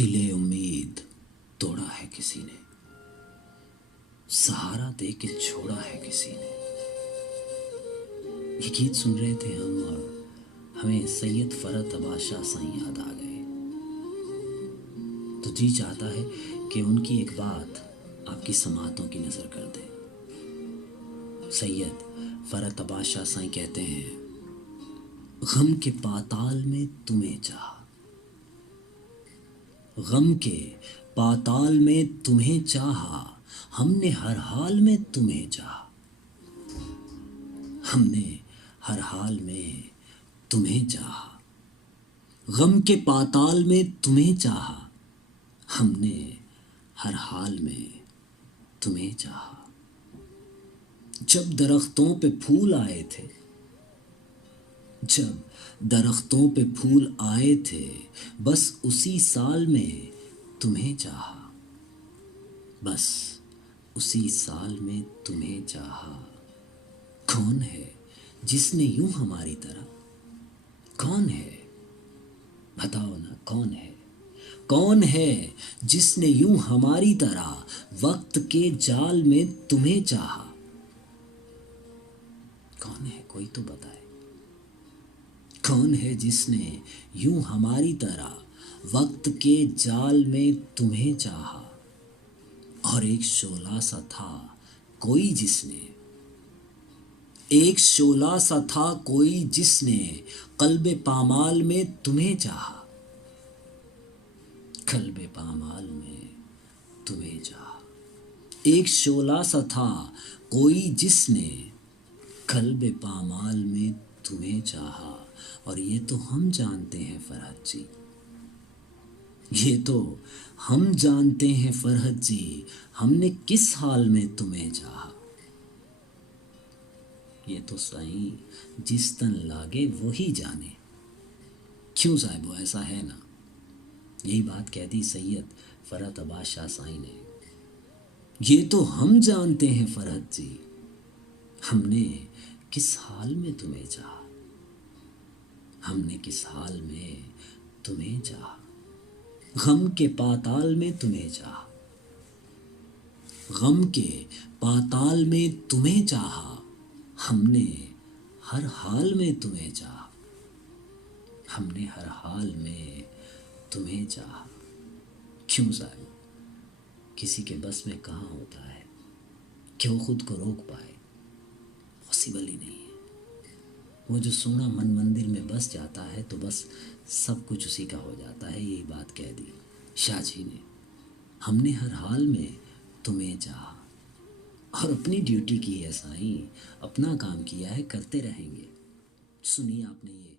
दिले उम्मीद तोड़ा है किसी ने, सहारा दे के छोड़ा है किसी ने। ये गीत सुन रहे थे हम और हमें सैयद फरहत अब्बास शाह साईं याद आ गए। तो जी चाहता है कि उनकी एक बात आपकी समातों की नजर कर दे। सैयद फरहत अब्बास शाह साईं कहते हैं, गम के पाताल में तुम्हें चाहा, गम के पाताल में तुम्हें चाहा, हमने हर हाल में तुम्हें चाहा, हमने हर हाल में तुम्हें चाहा। गम के पाताल में तुम्हें चाहा, हमने हर हाल में तुम्हें चाहा। जब दरख्तों पे फूल आए थे, जब दरख्तों पे फूल आए थे, बस उसी साल में तुम्हें चाहा, बस उसी साल में तुम्हें चाहा। कौन है जिसने यूं हमारी तरह, कौन है बताओ ना, कौन है, कौन है जिसने यूं हमारी तरह वक्त के जाल में तुम्हें चाहा। कौन है, कोई तो बताए। कौन है जिसने यूं हमारी तरह वक्त के जाल में तुम्हें चाहा। और एक शोला सा था कोई जिसने, एक शोला सा था कोई जिसने कल्बे पामाल में तुम्हें चाहा, कल्बे पामाल में तुम्हें चाहा। एक शोला सा था कोई जिसने कल्बे पामाल में तुम्हें चाहा। और ये तो हम जानते हैं फरहत जी, ये तो हम जानते हैं फरहत जी, हमने किस हाल में तुम्हें चाहा। ये तो साईं जिस तन लागे वही जाने। क्यों साहिबो, ऐसा है ना। यही बात कह दी सैयद फरहत अब्बास शाह साईं ने। ये तो हम जानते हैं फरहत जी, हमने किस हाल में तुम्हें चाहा, हमने किस हाल में तुम्हें चाहा। गम के पाताल में तुम्हें चाहा, गम के पाताल में तुम्हें चाहा, हमने हर हाल में तुम्हें चाहा, हमने हर हाल में तुम्हें चाहा। क्यों साहब, किसी के बस में कहाँ होता है कि वो खुद को रोक पाए, पॉसिबल ही नहीं है। वो जो सोना मन मंदिर में बस जाता है तो बस सब कुछ उसी का हो जाता है। यही बात कह दी शाह जी ने। हमने हर हाल में तुम्हें चाहा और अपनी ड्यूटी की है साईं, अपना काम किया है, करते रहेंगे। सुनिए आपने ये